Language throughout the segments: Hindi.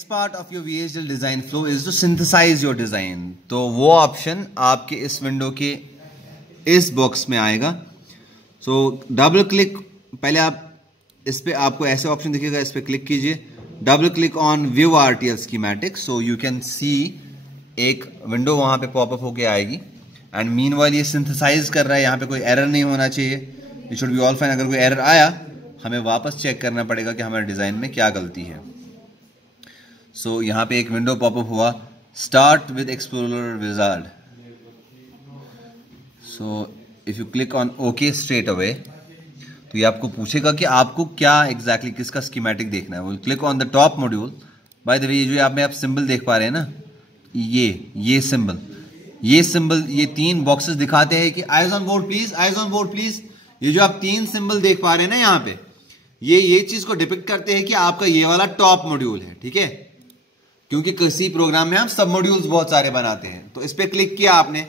Part of your VHDL design flow is to synthesize your design. तो वो ऑप्शन आपके इस विंडो के इस बॉक्स में आएगा। सो डबल क्लिक, पहले आप इस पे आपको ऐसे ऑप्शन दिखेगा, इस पे क्लिक कीजिए, double click on view RTL schematic, so you can सी एक विंडो वहां पे पॉपअप होके आएगी। एंड मीनवाइल ये सिंथेसाइज कर रहा है, यहाँ पे कोई एरर नहीं होना चाहिए, it should be all fine. अगर कोई एरर आया हमें वापस चेक करना पड़ेगा कि हमारे डिजाइन में क्या गलती है। सो यहाँ पे एक विंडो पॉपअप हुआ, start with explorer wizard. So if you click on okay straight away, तो ये आपको पूछेगा कि आपको क्या एग्जैक्टली किसका स्कीमेटिक देखना है। Will click on the top module. By the way ये जो आप सिंबल देख पा रहे हैं ना, ये सिंबल ये तीन बॉक्सेस दिखाते हैं कि eyes on board please, eyes on board please. ये जो आप तीन सिंबल देख पा रहे हैं ना यहाँ पे, ये चीज को डिपिक्ट करते हैं कि आपका ये वाला टॉप मॉड्यूल है, ठीक है। क्योंकि किसी प्रोग्राम में हम सब मॉड्यूल्स बहुत सारे बनाते हैं। तो इस पे क्लिक किया आपने,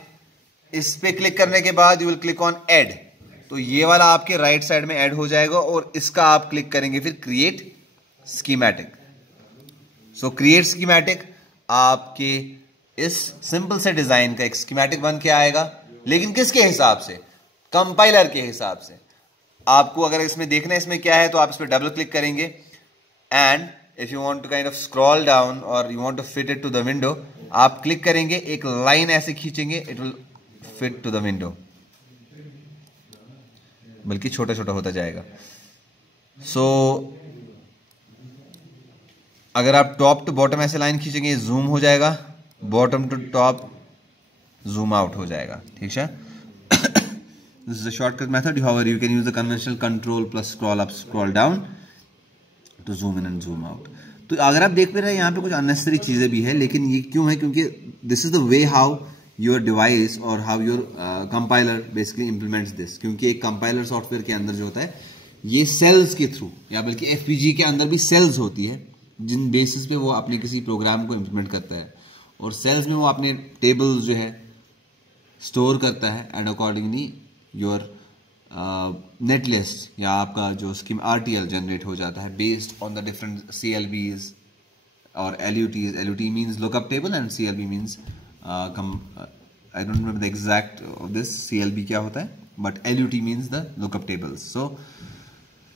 इस पे क्लिक करने के बाद you will click on add, तो ये वाला आपके राइट साइड में ऐड हो जाएगा और इसका आप क्लिक करेंगे फिर क्रिएट स्कीमेटिक। सो क्रिएट स्कीमेटिक, आपके इस सिंपल से डिजाइन का एक स्कीमेटिक बन के आएगा, लेकिन किसके हिसाब से? कंपाइलर के हिसाब से। आपको अगर इसमें देखना है इसमें क्या है, तो आप इस पर डबल क्लिक करेंगे and if you want to kind of scroll down और you want to fit it to the window, आप क्लिक करेंगे, एक लाइन ऐसे खींचेंगे, it will fit to the window, बल्कि छोटा छोटा होता जाएगा। सो अगर आप टॉप टू बॉटम ऐसे लाइन खींचेंगे, जूम हो जाएगा, bottom to top zoom out हो जाएगा, ठीक है। This is a shortcut method. However, you can use the conventional control plus scroll up, scroll down to zoom in and zoom out. तो अगर आप देख पा रहे हैं यहाँ पे कुछ अननेसेसरी चीजें भी है, लेकिन ये क्यों है? क्योंकि this is the way how your device और how your compiler basically implements this. क्योंकि एक कंपाइलर सॉफ्टवेयर के अंदर जो होता है, ये सेल्स के थ्रू या बल्कि FPG के अंदर भी सेल्स होती है, जिन बेसिस पे वो अपने किसी प्रोग्राम को इम्प्लीमेंट करता है, और सेल्स में वो अपने टेबल्स जो है स्टोर करता है and accordingly your net list या आपका जो स्कीम RTL जनरेट हो जाता है based on the different CLBs और LUTs। LUT means lookup table and CLB means I don't remember the exact of this CLB क्या होता है, but LUT means the lookup tables. So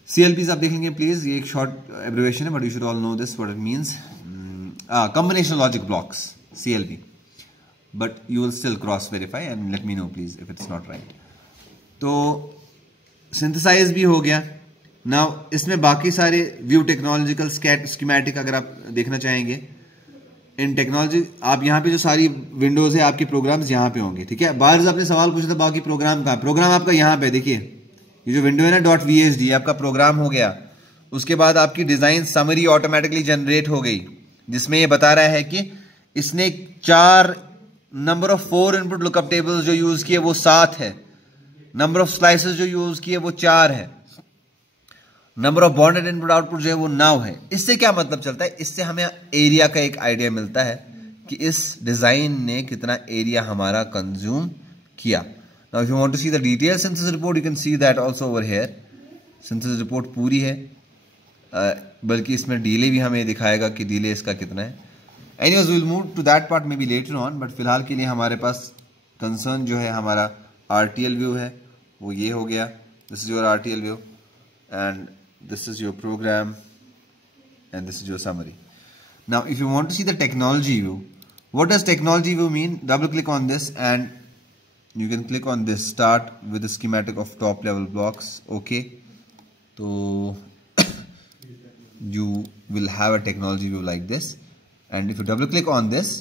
CLBs आप देखेंगे प्लीज, ये एक शॉर्ट एब्रिविएशन है, but you should all know this what it means. Combination logic blocks, CLB, but you will still cross verify and let me know please if it's not right. तो सिंथेसाइज भी हो गया। नाउ इसमें बाकी सारे व्यू टेक्नोलॉजिकल स्कीमेटिक अगर आप देखना चाहेंगे इन टेक्नोलॉजी, आप यहाँ पे जो सारी विंडोज है आपके प्रोग्राम्स यहाँ पे होंगे, ठीक है। बाहर आपने सवाल पूछा था बाकी प्रोग्राम कहाँ? प्रोग्राम आपका यहाँ पे देखिए, ये जो विंडो है ना .VHD, आपका प्रोग्राम हो गया। उसके बाद आपकी डिजाइन समरी ऑटोमेटिकली जनरेट हो गई, जिसमें ये बता रहा है कि इसने 4 number of 4 input lookup tables जो यूज किए वो 7 है, नंबर ऑफ स्लाइसेस जो यूज किए वो 4 है, number of bonded input output जो है वो 9 है। इससे क्या मतलब चलता है? इससे हमें एरिया का एक आइडिया मिलता है कि इस डिजाइन ने कितना एरिया हमारा कंज्यूम किया। Now if you want to see the detail synthesis report, you can see that also over here. Synthesis report पूरी है, बल्कि इसमें डिले भी हमें दिखाएगा कि डिले इसका कितना है। Anyways will move to that part maybe later on, but फिलहाल के लिए हमारे पास कंसर्न जो है हमारा RTL व्यू है, वो ये हो गया। This is your RTL view and this is your program and this is your summary. Now if you want to see the technology view, what does technology view mean? Double click on this and you can click on this, start with the schematic of top level blocks. Okay, so you will have a technology view like this, and if you double click on this,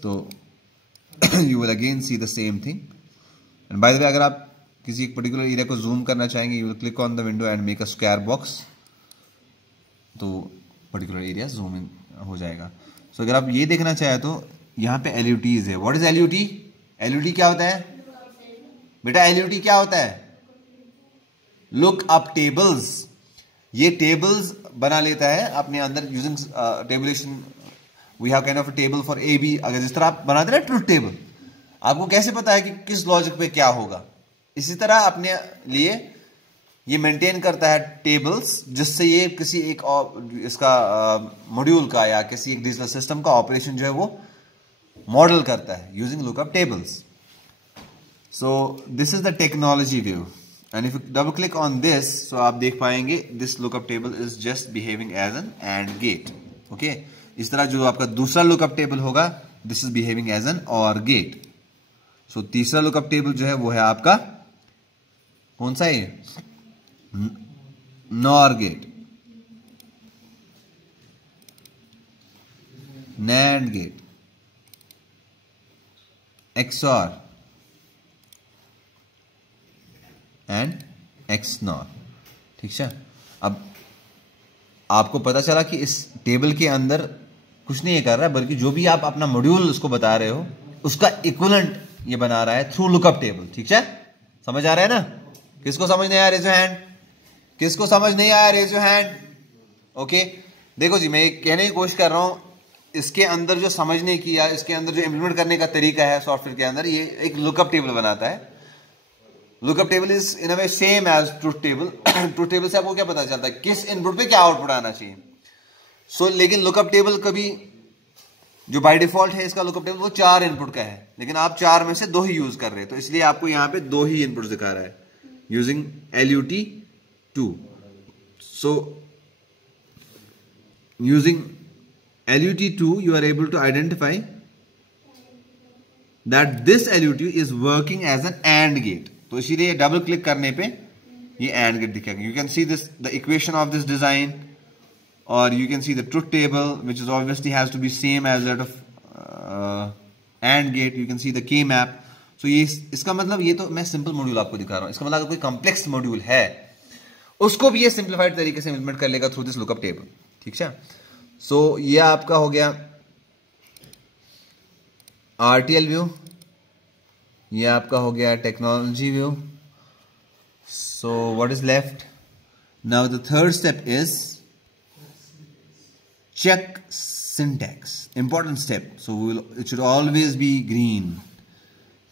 so you will again see the same thing. And by the way, अगर आप किसी एक पर्टिकुलर एरिया को जूम करना चाहेंगे, you will click on the window and make a square box, तो पर्टिकुलर एरिया जूम इन हो जाएगा। सो अगर आप ये देखना चाहे तो यहाँ पे LUTs है। What is LUT? LUT क्या होता है बेटा? LUT क्या होता है? Look up tables. ये टेबल्स बना लेता है अपने अंदर using tabulation. We have kind of a table for AB। अगर जिस तरह आप बनाते हैं ट्रुथ टेबल, आपको कैसे पता है कि किस लॉजिक पे क्या होगा? इसी तरह अपने लिए ये मेंटेन करता है टेबल्स, जिससे ये किसी एक इसका मॉड्यूल का या किसी एक डिजिटल सिस्टम का ऑपरेशन जो है वो मॉडल करता है using lookup tables. So this is the technology view. And if you double click on this, so आप देख पाएंगे this lookup table is just behaving as an and gate. Okay, इस तरह जो आपका दूसरा लुकअप टेबल होगा, this is behaving as an or gate. So तीसरा लुकअप टेबल जो है वो है आपका कौन सा है, NOR gate, NAND gate, XOR and XNOR. ठीक है, अब आपको पता चला कि इस टेबल के अंदर कुछ नहीं कर रहा है, बल्कि जो भी आप अपना मॉड्यूल उसको बता रहे हो उसका इक्विवेलेंट ये बना रहा है थ्रू लुकअप टेबल. ठीक है, समझ आ रहा है ना? किसको समझ नहीं आया रेज योर हैंड, किसको समझ नहीं आया रेज योर हैंड. ओके, देखो जी, मैं कहने की कोशिश कर रहा हूं, इसके अंदर जो समझने की या इसके अंदर जो इंप्लीमेंट करने का तरीका है सॉफ्टवेयर के अंदर, ये एक लुकअप टेबल बनाता है. Lookup table is in a way same as truth table. Truth table से आपको क्या पता चलता है, किस इनपुट पे क्या आउटपुट आना चाहिए. सो लेकिन लुकअप टेबल कभी जो बाय डिफॉल्ट है इसका लुकअप टेबल वो 4 इनपुट का है, लेकिन आप 4 में से 2 ही यूज कर रहे हैं, तो इसलिए आपको यहां पे 2 ही इनपुट दिखा रहा है using LUT2. So using LUT2 you are able to identify that this LUT is working as an AND gate. तो इसीलिए डबल क्लिक करने पे ये AND गेट दिखेगा. You can see this the equation of this design, और you can see the truth table which is obviously has to be same as that of AND gate. You can see the K map. So ये इसका मतलब, ये तो मैं सिंपल मॉड्यूल आपको दिखा रहा हूँ, इसका मतलब अगर कोई कॉम्प्लेक्स मॉड्यूल है उसको भी ये सिंप्लीफाइड तरीके से इम्प्लीमेंट कर लेगा थ्रू दिस लुकअप टेबल. ठीक है, सो ये आपका हो गया RTL व्यू, ये आपका हो गया technology view. So what is left now, the third step is check syntax, important step. So it should always be green.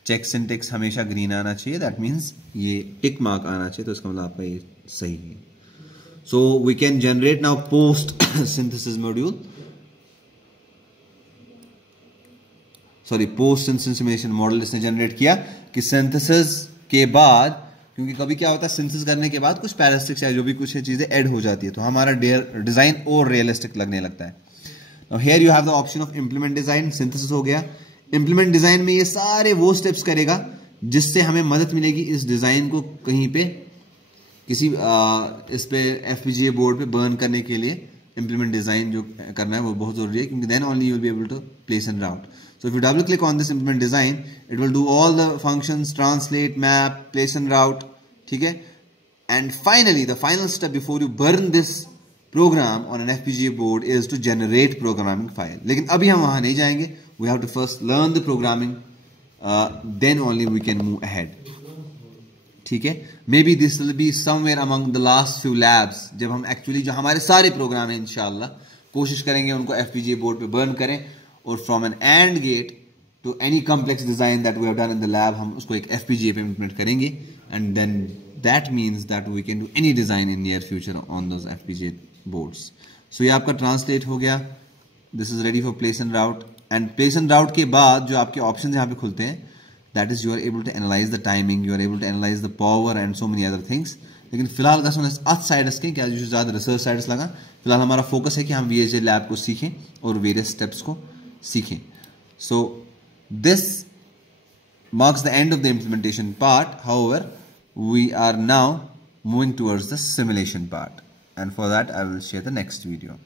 Check syntax हमेशा green आना चाहिए, that means ये tick mark आना चाहिए, तो इसका मतलब आपका ये सही है. So we can generate now post synthesis module, sorry post synthesis simulation model इसने generate किया कि synthesis के बाद, क्योंकि कभी क्या होता है सिंथेसिस करने के बाद कुछ पैरास्टिक्स या जो भी कुछ चीजें ऐड हो जाती है, तो हमारा डिजाइन और रियलिस्टिक लगने लगता है. Now here you have the option of implement design. Synthesis हो गया. इम्प्लीमेंट डिजाइन में ये सारे वो स्टेप्स करेगा जिससे हमें मदद मिलेगी इस डिजाइन को कहीं पे किसी इस पे FPGA बोर्ड पे बर्न करने के लिए. इम्प्लीमेंट डिजाइन जो करना है वो बहुत जरूरी है, क्योंकि then only you will be able to place and route. So if you double click on this implement design, it will do all the functions, translate, map, place and route. ठीक है, and finally the final step before you burn this program on an FPGA board is to generate programming file. लेकिन अभी हम वहां नहीं जाएंगे. We have to first learn the programming, then only we can move ahead. ठीक है, maybe this will be somewhere among the last few labs, जब हम actually जो हमारे सारे प्रोग्राम हैं इंशाल्लाह कोशिश करेंगे उनको FPGA बोर्ड पे बर्न करें, और from an and gate to any complex design that we have done in the lab हम उसको एक FPGA पे इम्प्लीमेंट करेंगे, and then that means that we can do any design in near future on those FPGA boards. So ये आपका ट्रांसलेट हो गया. This is ready for place and route. And place and route के बाद जो आपके ऑप्शन यहाँ पे खुलते हैं, that is you are able to analyse the timing, you are able to analyse the power and so many other things. लेकिन फिलहाल अथ साइड्स के क्या जो ज़्यादा रिसर्च साइड्स लगा, फिलहाल हमारा फोकस है कि हम VHDL लैब को सीखें और वेरियस स्टेप्स को सीखें. So this marks the end of the implementation part. However, we are now moving towards the simulation part, and for that I will share the next video.